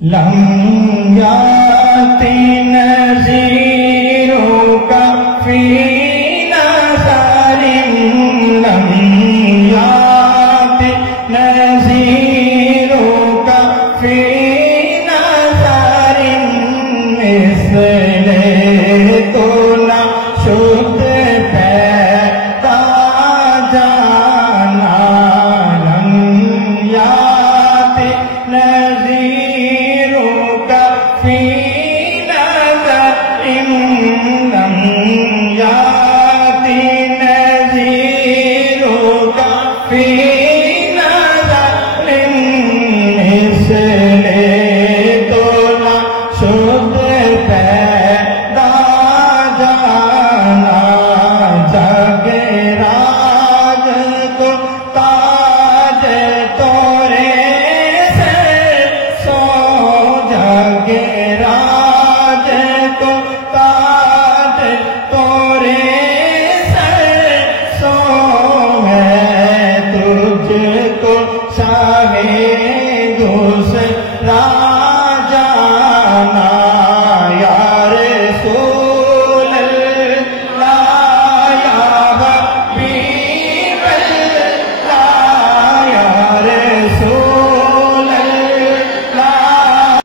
لم یاتی نذیروں کا فی نظر لم یاتی نذیروں کا فی نظر مثل تو نہ شد پیدا جانا لم یاتی نذیروں کا فی نظر لم یاتی نذیروں کا فی نظر مثل تو نہ شد پیدا جانا جگ راج کو تاج تورے سے سو جگ راج کو تاج تورے سے سو ہے تجھ کو شاہ دوسرا